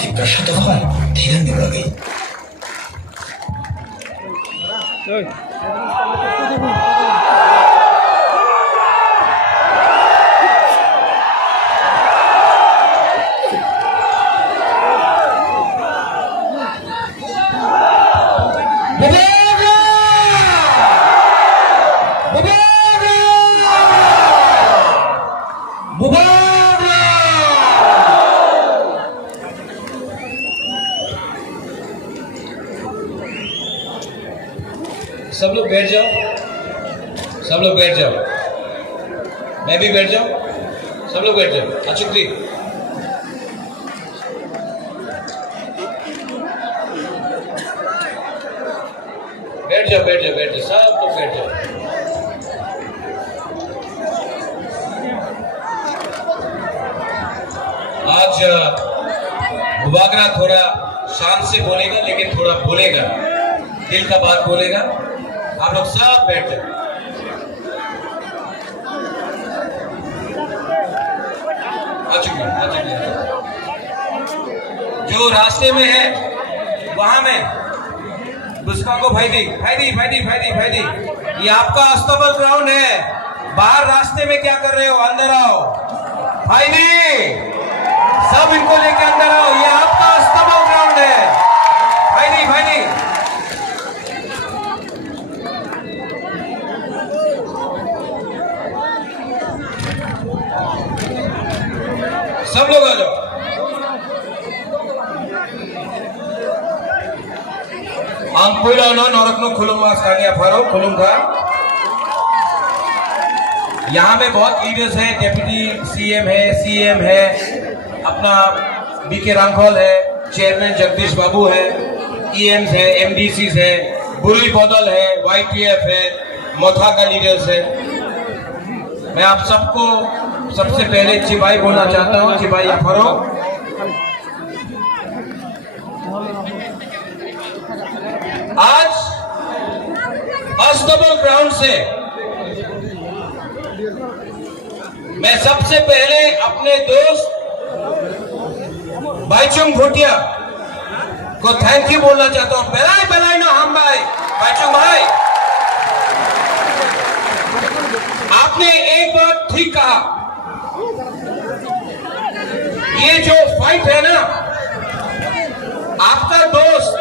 তীব্রতা তখন ধীরে ধীরে গই सब लोग बैठ जाओ, सब लोग बैठ जाओ, मैं भी बैठ जाऊं, सब लोग बैठ जाओ। अचुक्ति बैठ जाओ, बैठ जाओ, बैठ जाओ, सब लोग बैठ जाओ। आज मुबागरा थोड़ा शान से बोलेगा, लेकिन थोड़ा बोलेगा, दिल का बात बोलेगा। आप लोग सब बैठ जाओ। जो रास्ते में है वहां में दुश्मन को भाई दी, भाई दी, भाई दी, भाई दी, भाई दी। ये आपका अस्तबल ग्राउंड है, बाहर रास्ते में क्या कर रहे हो? अंदर आओ भाई दी, सब इनको लेके अंदर आओ। ये आपका अस्तबल ग्राउंड है, भाई दी, भाई दी। सब लोग आ जाओ। आंख खोलो ना, नौरक नो खुलूम मास कानिया फारो खुलूम खा। यहाँ में बहुत लीडर्स हैं, डेप्यूटी सीएम है, सीएम है, अपना बीके रांखोल है, चेयरमैन जगदीश बाबू है, ईएम्स है, एमडीसीज है, बुरुई बदल है, वाईटीएफ है, मोथा का लीडर्स है। मैं आप सबको सबसे पहले चिबाई बोलना चाहता हूँ। चिबाई अफरो, आज अस्तबल ग्राउंड से मैं सबसे पहले अपने दोस्त भाईचुंग भूटिया को थैंक यू बोलना चाहता हूँ। बेलाई बेलाई ना हम भाई भाईचुंग भाई, आपने एक बात ठीक कहा। ये जो फाइट है ना, आपका दोस्त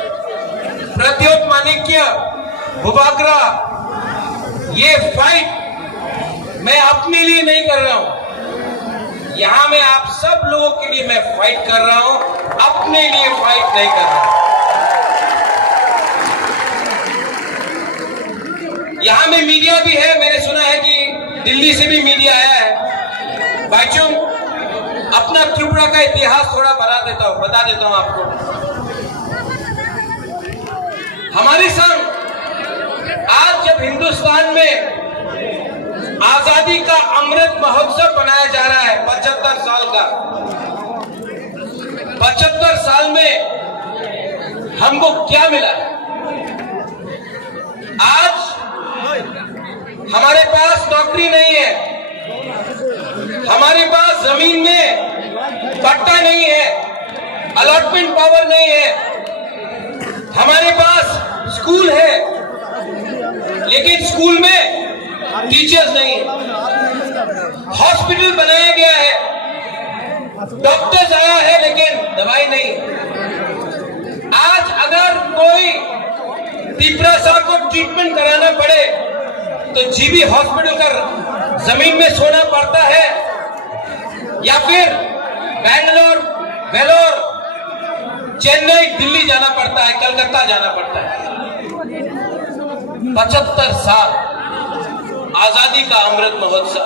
प्रद्योत माणिक्य मुबागरा, ये फाइट मैं अपने लिए नहीं कर रहा हूं, यहां मैं आप सब लोगों के लिए मैं फाइट कर रहा हूं, अपने लिए फाइट नहीं कर रहा हूं। यहां में मीडिया भी है, मैंने सुना है कि दिल्ली से भी मीडिया आया है। भाईचुंग, अपना त्रिपुरा का इतिहास थोड़ा बता देता हूं आपको। हमारे संग आज जब हिंदुस्तान में आजादी का अमृत महोत्सव बनाया जा रहा है 75 साल का, 75 साल में हमको क्या मिला? आज हमारे पास नौकरी नहीं है, हमारे पास जमीन में पट्टा नहीं है, अलॉटमेंट पावर नहीं है, हमारे पास स्कूल है लेकिन स्कूल में टीचर्स नहीं है, हॉस्पिटल बनाया गया है, डॉक्टर्स आया है लेकिन दवाई नहीं। आज अगर कोई तीव्रा सा को ट्रीटमेंट कराना पड़े तो जीबी हॉस्पिटल का जमीन में सोना पड़ता है, या फिर बैंगलोर, वेलोर, चेन्नई, दिल्ली जाना पड़ता है, कलकत्ता जाना पड़ता है। 75 साल आजादी का अमृत महोत्सव,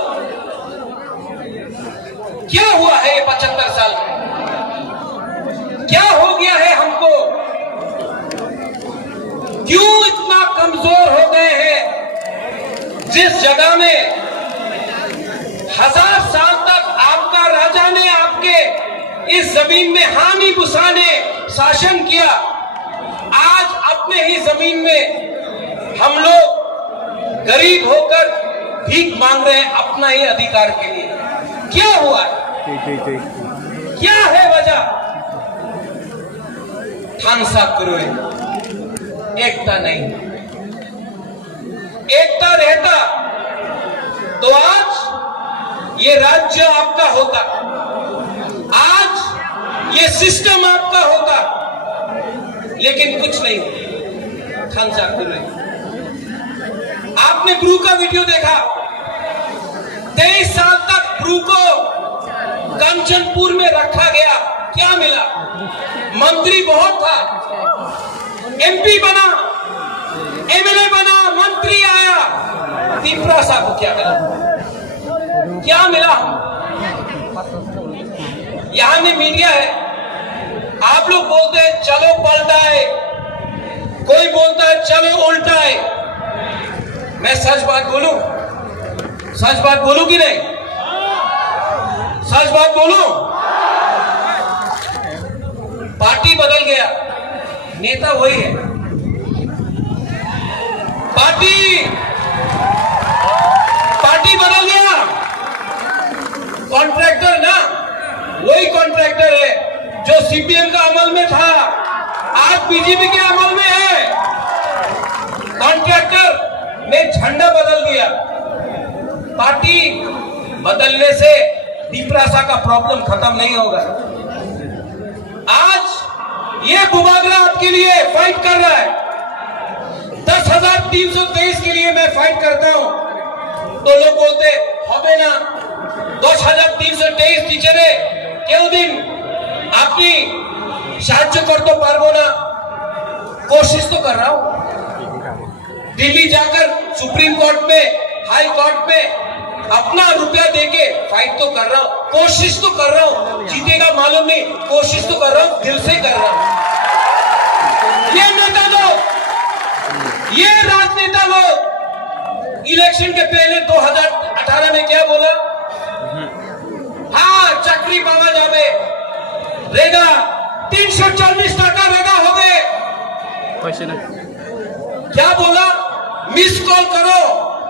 क्या हुआ है ये 75 साल में? क्या हो गया है हमको? क्यों इतना कमजोर हो गए हैं? जिस जगह में 1000 साल तक आपका राजा ने आपके इस जमीन में हानि बुसा ने शासन किया, आज अपने ही जमीन में हम लोग गरीब होकर भीख मांग रहे हैं अपना ही अधिकार के लिए। क्या हुआ है? क्या है वजह? थांसा करो, एकता नहीं। एकता रहता तो आज ये राज्य आपका होता, आज ये सिस्टम आपका होता, लेकिन कुछ नहीं। थांसा करो। आपने ब्रू का वीडियो देखा, 23 साल तक ब्रू को कंचनपुर में रखा गया, क्या मिला? मंत्री बहुत था, एमपी बना, एमएलए बना, मंत्री आया, तिपरासा को क्या मिला? क्या मिला? यहां में मीडिया है, आप लोग बोलते हैं चलो पलटाए, कोई बोलता है चलो उल्टाए। मैं सच बात बोलूं, सच बात बोलूं कि नहीं? सच बात बोलूं? पार्टी बदल गया, नेता वही है। पार्टी बदल गया, कॉन्ट्रैक्टर ना वही कॉन्ट्रैक्टर है जो सीपीएम का अमल में था, आज बीजेपी के अमल में है। कॉन्ट्रैक्टर ने झंडा बदल दिया। पार्टी बदलने से तिपरासा का प्रॉब्लम खत्म नहीं होगा। आज ये बुबागरा आपके लिए फाइट कर रहा है, 10,323 के लिए मैं फाइट करता हूं, तो लोग बोलते হবে না 10,323 টিচারে কেউ দিন আপনি সাহায্য করতে পারবো না। कोशिश तो कर रहा हूं, दिल्ली जाकर सुप्रीम कोर्ट में, हाई कोर्ट में अपना रुपया देके फाइट तो कर रहा हूं, कोशिश तो कर रहा हूं। जीतेगा मालूम नहीं, कोशिश तो कर रहा हूं, दिल से कर रहा हूं। ये नेता लोग, ये राजनेता लोग इलेक्शन के पहले 2018 में क्या बोला? हाँ चाकरी पावा जावे, रेगा 340 टाका रेगा होवे। क्या बोला? मिस कॉल करो,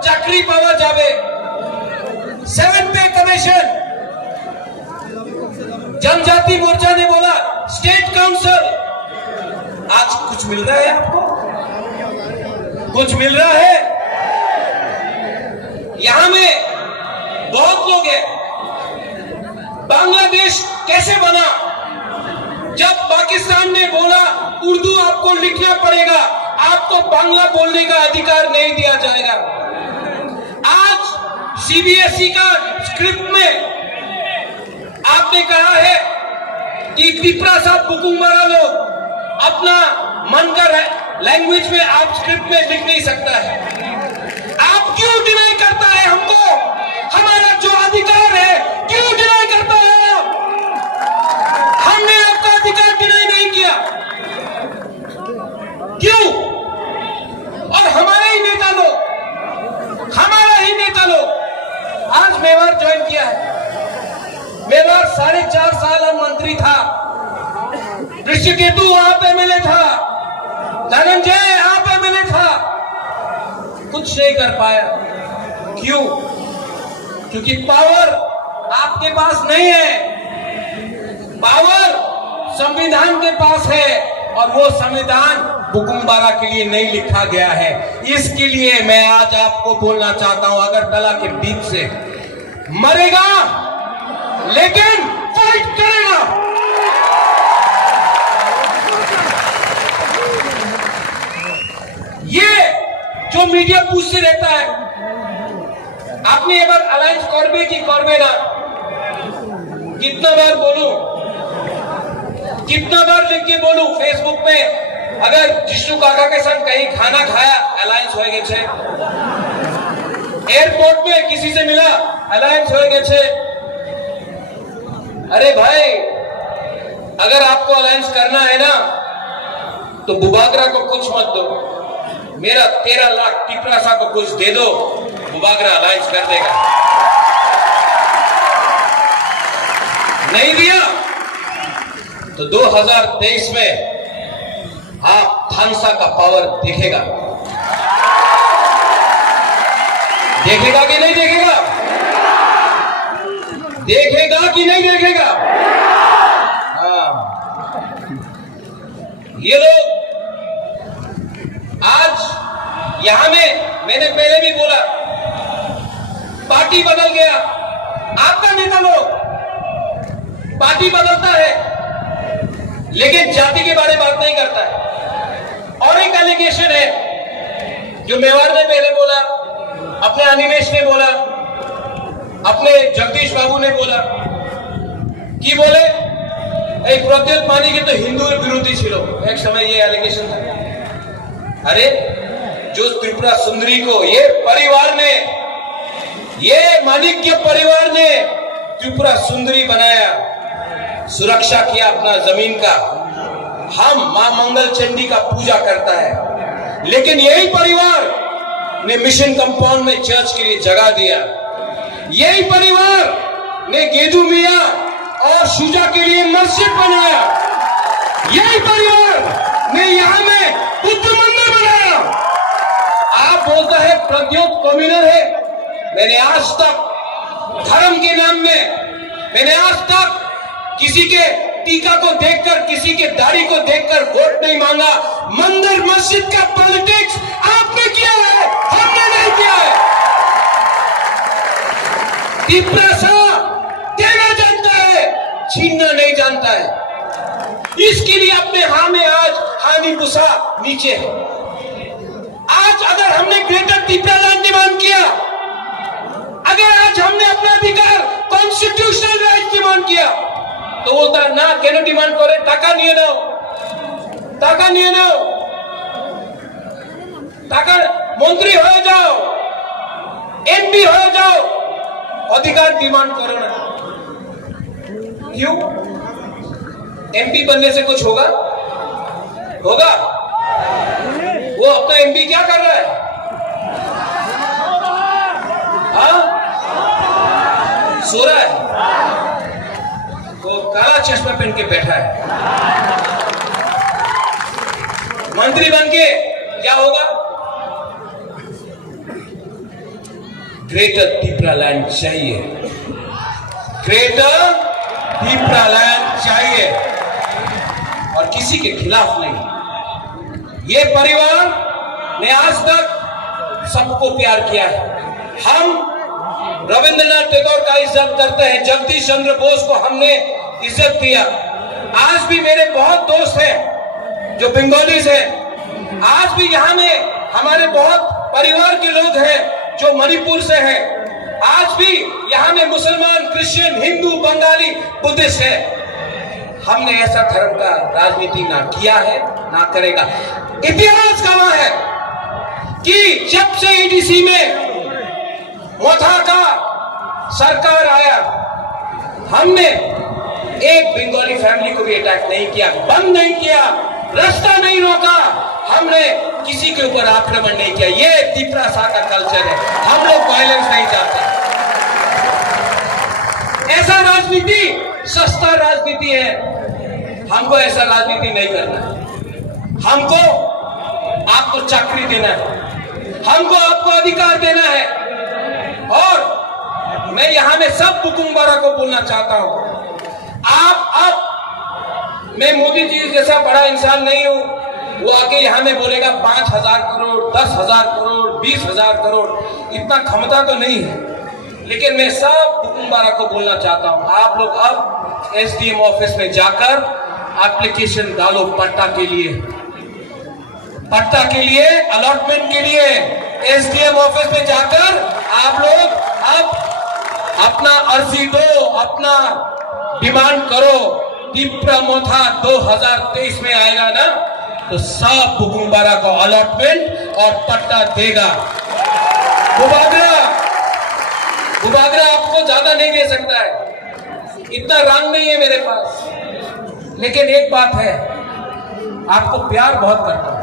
चाकरी पावा जावे, 7 पे कमीशन। जनजाति मोर्चा ने बोला स्टेट काउंसिल। आज कुछ मिल रहा है आपको? कुछ मिल रहा है? यहां में बहुत लोग हैं। बांग्लादेश कैसे बना? जब पाकिस्तान ने बोला उर्दू आपको लिखना पड़ेगा, आपको बांग्ला बोलने का अधिकार नहीं दिया जाएगा। आज सीबीएसई का स्क्रिप्ट में आपने कहा है कि तिपरासा बुकुम्बारा लोग अपना मन का लैंग्वेज में आप स्क्रिप्ट में लिख नहीं सकता है। आप क्यों डिनाई करता है हमको? हमारा जो अधिकार है क्यों डिनाई करता है? हमने आपका अधिकार डिनाई नहीं किया, क्यों? और हमारे ही नेता लोग, हमारा ही नेता लोग आज मेवाड़ ज्वाइन किया है। मेवाड़ 4.5 साल मंत्री था, ऋषिकेतु आप एमएलए था, धनंजय आप एमएलए था, कुछ नहीं कर पाया। क्यों? क्योंकि पावर आपके पास नहीं है। पावर संविधान के पास है, और वो संविधान बुकुम्बारा के लिए नहीं लिखा गया है। इसके लिए मैं आज आपको बोलना चाहता हूं, अगरतला के बीच से मरेगा लेकिन फाइट करेगा। ये जो मीडिया पूछते रहता है আপনি এবার अलायंस করবে কি করবে না, कितना बार बोलूं, कितना बार लिख के बोलूं फेसबुक पे? अगर जिष्णु काका के संग कहीं खाना खाया अलायंस हो गए छे, एयरपोर्ट में किसी से मिला अलायंस हो गए छे। अरे भाई, अगर आपको अलायंस करना है ना तो बुबागरा को कुछ मत दो, मेरा 13 लाख तिपरासा को कुछ दे दो, बुबागरा अलायंस कर देगा। नहीं दिया तो 2023 में आप थांसा का पावर देखेगा। देखेगा कि नहीं देखेगा? देखेगा कि नहीं देखेगा? हाँ, ये लोग आज यहां में, मैंने पहले भी बोला, पार्टी बदल गया, आपका नेता लोग पार्टी बदलता है लेकिन जाति के बारे में बात नहीं करता है। और एक एलिगेशन है जो मेवाड़ ने पहले बोला, अपने अनिमेश ने बोला, अपने जगदीश बाबू ने बोला कि बोले प्रद्युत मानी के तो हिंदू विरोधी छिलो, एक समय ये एलिगेशन था। अरे जो त्रिपुरा सुंदरी को ये परिवार ने, ये माणिक्य परिवार ने त्रिपुरा सुंदरी बनाया, सुरक्षा किया अपना जमीन का, हम मां मंगल चंडी का पूजा करता है, लेकिन यही परिवार ने मिशन कंपाउंड में चर्च के लिए जगह दिया, यही परिवार ने गेदू मिया और शुजा के लिए मस्जिद बनाया, यही परिवार ने यहां में बुद्ध मंदिर बनाया। आप बोलता है प्रद्योत कम्युनल है, मैंने आज तक धर्म के नाम में, मैंने आज तक किसी के टीका को देखकर, किसी के दाढ़ी को देखकर वोट नहीं मांगा। मंदिर मस्जिद का पॉलिटिक्स आपने किया है, हमने नहीं किया है। त्रिपुरा देना जानता है, छीनना नहीं जानता है। इसके लिए अपने हां में आज हानि पुसा नीचे है। आज अगर हमने ग्रेटर त्रिपुरा लैंड डिमांड किया, अगर आज हमने अपना अधिकार कॉन्स्टिट्यूशनल राइट डिमांड किया, तो बोलता है ना केन डिमांड करे, टाका निये नाओ, टाका निये नाओ, टाका मंत्री हो जाओ, एमपी हो जाओ, अधिकार डिमांड करो ना। क्यों? एमपी बनने से कुछ होगा? होगा? वो अपना एमपी क्या कर रहा है? हाँ? सो रहा है, वो काला चश्मा पहन के बैठा है। मंत्री बन के क्या होगा? ग्रेटर त्रिपुरा लैंड चाहिए, ग्रेटर त्रिपुरा लैंड चाहिए, और किसी के खिलाफ नहीं। ये परिवार ने आज तक सबको प्यार किया है। हम रविंद्रनाथ टैगोर का इज्जत करते हैं, जगदीश चंद्र बोस को हमने इज्जत दिया। आज भी मेरे बहुत दोस्त हैं जो बंगालीज हैं, आज भी यहाँ में हमारे बहुत परिवार के लोग हैं जो मणिपुर से हैं, आज भी यहाँ में मुसलमान, क्रिश्चियन, हिंदू, बंगाली, बुद्धिस्ट है। हमने ऐसा धर्म का राजनीति ना किया है, ना करेगा। इतिहास गवाह है कि जब से ईडीसी में मोथा का सरकार आया, हमने एक बंगाली फैमिली को भी अटैक नहीं किया, बंद नहीं किया, रास्ता नहीं रोका, हमने किसी के ऊपर आक्रमण नहीं किया। ये त्रिपुरा का कल्चर है, हम लोग वायलेंस नहीं चाहते। ऐसा राजनीति सस्ता राजनीति है, हमको ऐसा राजनीति नहीं करना है। हमको आपको चाकरी देना है, हमको आपको अधिकार देना है। और मैं यहां में सब बुकुम्बारा को बोलना चाहता हूं, मैं मोदी जी जैसा बड़ा इंसान नहीं हूं, वो आके यहां में बोलेगा 5,000 करोड़, 10,000 करोड़, 20,000 करोड़, इतना क्षमता तो नहीं है। लेकिन मैं सब बुकुम्बारा को बोलना चाहता हूं, आप लोग अब एसडीएम ऑफिस में जाकर एप्लीकेशन डालो पट्टा के लिए, पट्टा के लिए, अलॉटमेंट के लिए। एसडीएम ऑफिस में जाकर आप लोग अब अपना अर्जी दो, अपना डिमांड करो। त्रिपुरा मोथा 2023 में आएगा ना, तो सब बुकुम्बारा को अलॉटमेंट और पट्टा देगा। बुबागरा आपको ज्यादा नहीं दे सकता है, इतना रंग नहीं है मेरे पास, लेकिन एक बात है, आपको प्यार बहुत करता हूं,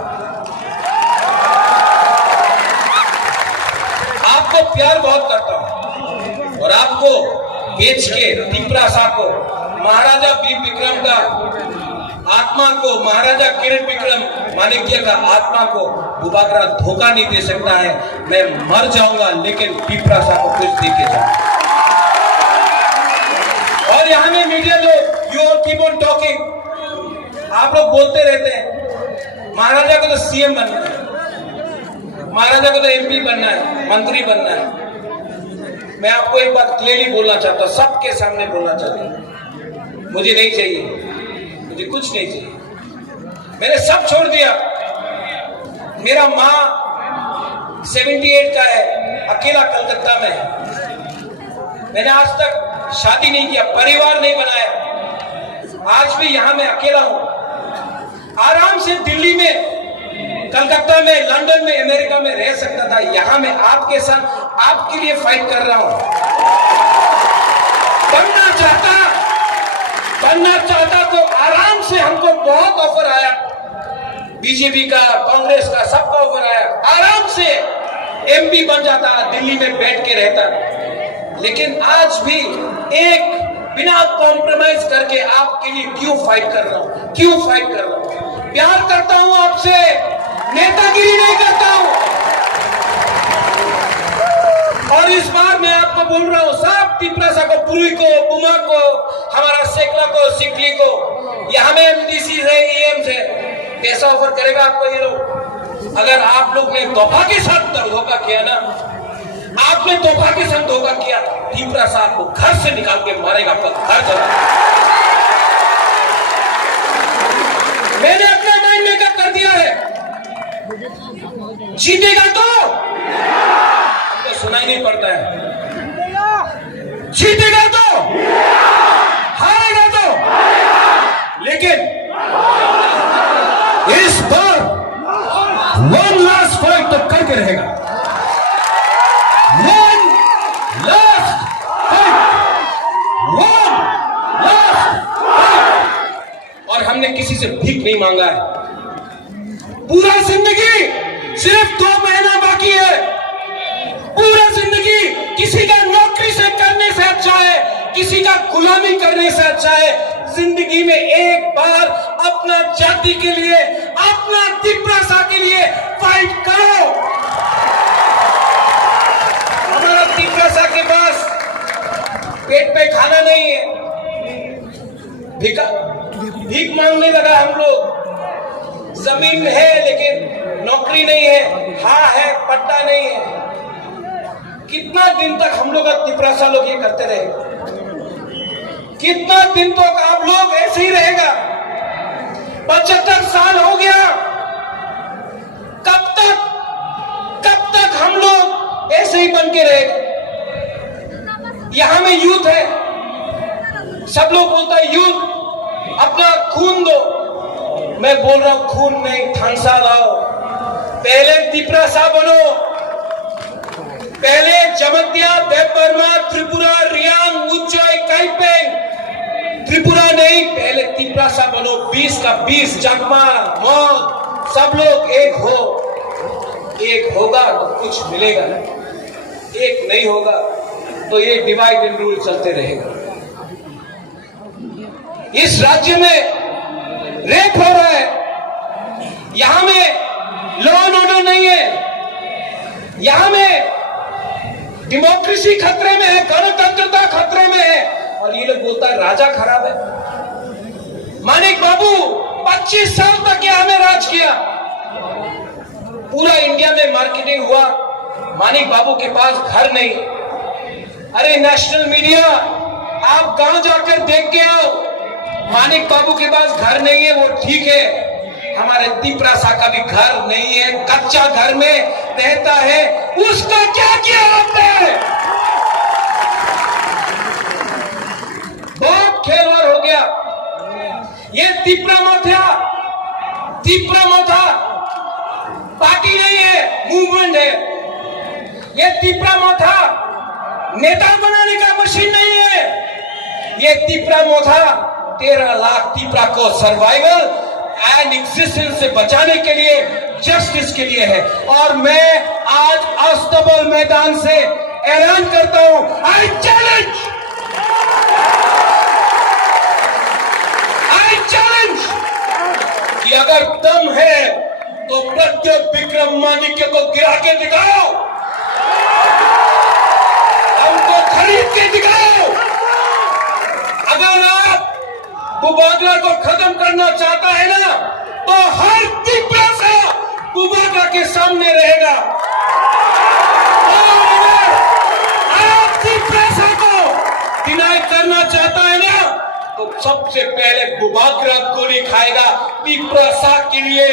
आपको प्यार बहुत करता हूं, और आपको बेच के त्रिपुरा को, महाराजा वीर विक्रम का आत्मा को, महाराजा किरण विक्रम माणिक्य का आत्मा को बुबागरा धोखा नहीं दे सकता है। मैं मर जाऊंगा लेकिन त्रिपुरा को कुछ दे के जाऊंगा। और यहाँ में मीडिया लोग, you all keep on talking, आप लोग बोलते रहते हैं, महाराजा को तो सीएम बनना है, महाराजा को तो एमपी बनना है, मंत्री बनना है। मैं आपको एक बात क्लियरली बोलना चाहता हूं, सबके सामने बोलना चाहता हूं, मुझे नहीं चाहिए, मुझे कुछ नहीं चाहिए। मैंने सब छोड़ दिया। मेरा माँ 78 का है, अकेला कलकत्ता में है। मैंने आज तक शादी नहीं किया, परिवार नहीं बनाया। आज भी यहां मैं अकेला हूं। आराम से दिल्ली में, कलकत्ता में, लंदन में, अमेरिका में रह सकता था। यहां मैं आपके साथ, आपके लिए फाइट कर रहा हूं। बनना चाहता तो आराम से, हमको बहुत ऑफर आया, बीजेपी का, कांग्रेस का, सबका ऑफर आया। आराम से एमपी बन जाता, दिल्ली में बैठ के रहता। लेकिन आज भी एक बिना कॉम्प्रोमाइज करके आपके लिए क्यों फाइट कर रहा हूं, क्यों फाइट कर रहा हूं? प्यार करता हूं आपसे, नेतागिरी नहीं करता हूं। और इस बार मैं आपको बोल रहा हूं, सब तिपरासा को, पुरी को, बुमा को, हमारा सेकला को, सिकली को, ये हमें एमडीसी है, ईएम से पैसा ऑफर करेगा आपको ये लोग। अगर आप लोग ने तोहफा के साथ धोखा किया ना, आपने तोहफा के साथ धोखा किया, तिपरासा आपको घर से निकाल के मारेगा, आपका घर जला। मैंने अपना माइंड मेकअप कर दिया है। जीतेगा तो हमको सुनाई नहीं पड़ता है, जीतेगा तो, हारेगा तो, लेकिन इस बार वन लास्ट फाइट तो करके रहेगा। One last fight, one last fight. और हमने किसी से भीख नहीं मांगा है। पूरा जिंदगी, सिर्फ 2 महीना बाकी है। पूरा जिंदगी किसी का नौकरी से करने से अच्छा है, किसी का गुलामी करने से अच्छा है। जिंदगी में एक बार अपना जाति के लिए, अपना तिपरासा के लिए फाइट करो। हमारा तिपरासा के पास पेट पे खाना नहीं है, भीख मांगने लगा हम लोग। जमीन है लेकिन नौकरी नहीं है, हाँ है, पट्टा नहीं है। कितना दिन तक हम लोग तिपरासा लोग ये करते रहे? कितना दिन तक आप लोग ऐसे ही रहेगा? 75 साल हो गया। कब तक हम लोग ऐसे ही बन के रहेगा? यहां में यूथ है, सब लोग बोलता है यूथ, अपना खून दो। मैं बोल रहा हूं खून नहीं, थांसा लाओ। पहले तिपरासा बनो, पहले जमत्या, देवबर्मा, त्रिपुरा, रियांग, उच्चई, काइपेंग, त्रिपुरा नहीं, पहले तिपरासा बनो। 20 का 20, जगमा, मौत, सब लोग एक हो। एक होगा तो कुछ मिलेगा, एक नहीं होगा तो ये डिवाइड एंड रूल चलते रहेगा। इस राज्य में रेप हो रहा है, यहां में लॉ एंड ऑर्डर नहीं है, यहां में डेमोक्रेसी खतरे में है, गणतंत्रता खतरे में है। और ये लोग बोलता है राजा खराब है। मानिक बाबू 25 साल तक यहां में राज किया, पूरा इंडिया में मार्केटिंग हुआ। मानिक बाबू के पास घर नहीं। अरे नेशनल मीडिया, आप गांव जाकर देख के आओ, मानिक बाबू के पास घर नहीं है, वो ठीक है। हमारे तिपरासा का भी घर नहीं है, कच्चा घर में रहता है। उसका क्या किया आपने? बहुत खेलवाड़ हो गया। ये तिपरा मोथा पार्टी नहीं है, मूवमेंट है। ये तिपरा मोथा नेता बनाने का मशीन नहीं है। ये तिपरा मोथा 13 लाख तिपरा को सर्वाइवल एंड एग्जिस्टेंस से बचाने के लिए, जस्टिस के लिए है। और मैं आज अस्तबल मैदान से ऐलान करता हूं, आई चैलेंज कि अगर दम है तो प्रत्येक विक्रम माणिक्य को गिरा के दिखाओ, हमको खरीद के दिखाओ। अगर आप वो बांग्ला को खत्म करना चाहता है ना, तो हर तिप्रासा बुबाका के सामने रहेगा। और अगर आप तिप्रासा को डिनाई करना चाहता है ना, तो सबसे पहले बुबाग्रा गोली खाएगा। तिप्रासा के लिए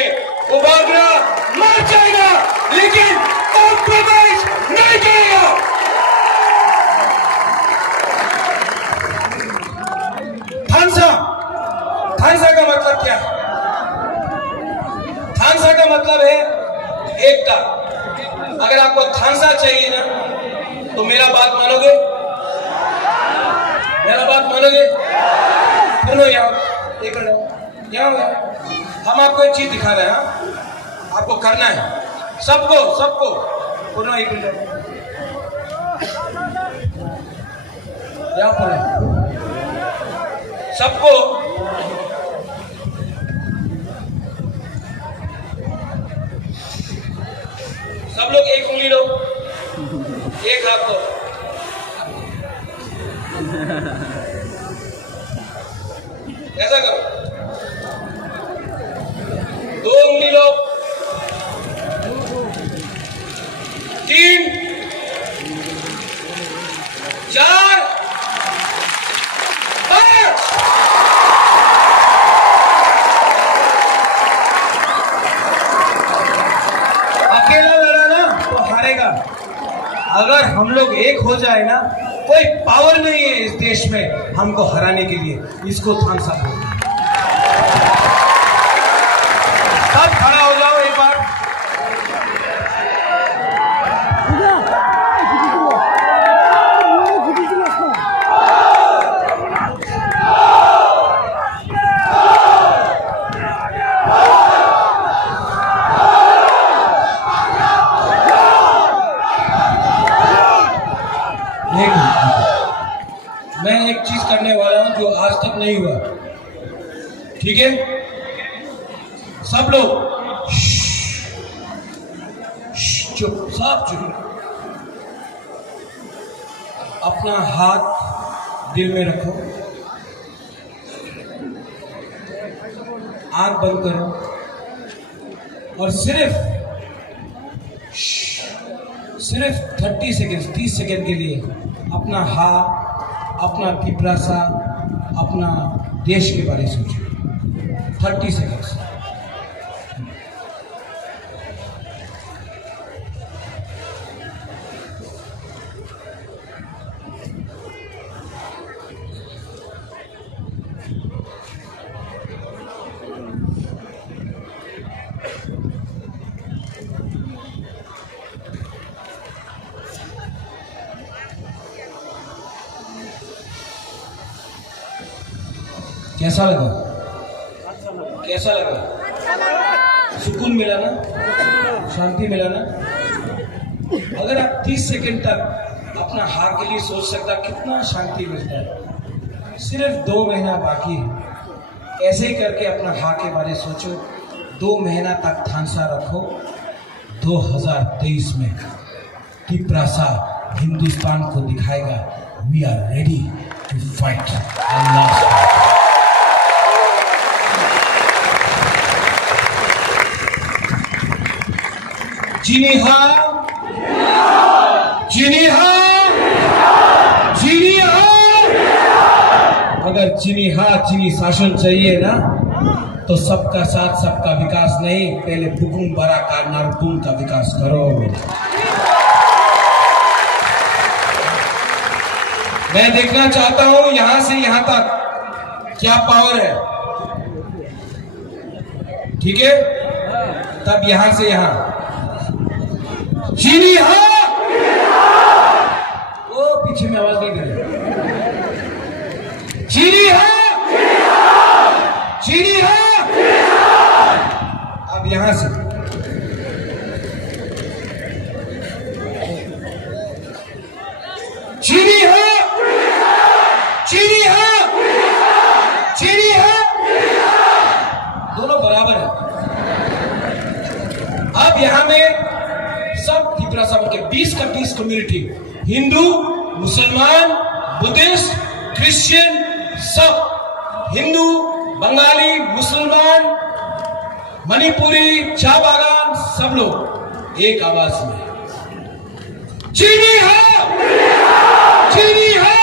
बुबाग्रा मर जाएगा, लेकिन कॉम्प्रोमाइज नहीं करेगा। थानसा का मतलब क्या है? थानसा का मतलब है एकता। अगर आपको थानसा चाहिए ना, तो मेरा बात मानोगे? मेरा बात मानोगे? सुनो यहाँ, एक मिनट यहाँ, हम आपको एक चीज दिखा रहे हैं। हाँ? आपको करना है सबको सुनो, एक मिनट यहाँ पर सबको सब लोग एक उंगली लो, एक हाथ लो। ऐसा करो, 2 उंगली लो, 3, 4, 5। अकेला लड़ा ना तो हारेगा। अगर हम लोग एक हो जाए ना, कोई पावर नहीं है इस देश में हमको हराने के लिए। इसको थानसा बोलते हैं। सब खड़ा हो जाओ एक बार। मैं एक चीज करने वाला हूं जो आज तक नहीं हुआ, ठीक है? सब लोग चुप, सब चुप। अपना हाथ दिल में रखो, आंख बंद करो और सिर्फ 30 सेकेंड, 30 सेकेंड के लिए अपना हाथ, अपना पिपरासा, अपना देश के बारे में सोचो। 30 सेकेंड। कैसा लगा? कैसा लगा? सुकून मिला ना? शांति मिला ना? अगर आप 30 सेकंड तक अपना हार के लिए सोच सकता, कितना शांति मिलता है। सिर्फ 2 महीना बाकी है। ऐसे ही करके अपना हार के बारे में सोचो। 2 महीना तक थानसा रखो। 2023 में तिप्रासा हिंदुस्तान को दिखाएगा, we are ready to fight. Allah. चीनी हाँ, चीनी हाँ, चीनी हाँ। अगर चीनी हाँ, चीनी शासन चाहिए ना, तो सबका साथ सबका विकास नहीं, पहले बुकुम बड़ा का नारकुम का विकास करो। मैं देखना चाहता हूं यहां से यहां तक क्या पावर है, ठीक है? तब यहां से यहां चीनी हाँ, वो पीछे में आवाज नहीं कर रही। चीनी हाँ, चीनी हाँ। अब यहां से चीनी हाँ, चीनी हाँ, चीनी हाँ। दोनों बराबर है। अब यहां में सब तिप्रासा के 20 का 20 कम्युनिटी, हिंदू, मुसलमान, बुद्धिस्ट, क्रिश्चियन, सब हिंदू, बंगाली, मुसलमान, मणिपुरी, चाय बागान, सब लोग एक आवाज में चीनी हो, चीनी हो,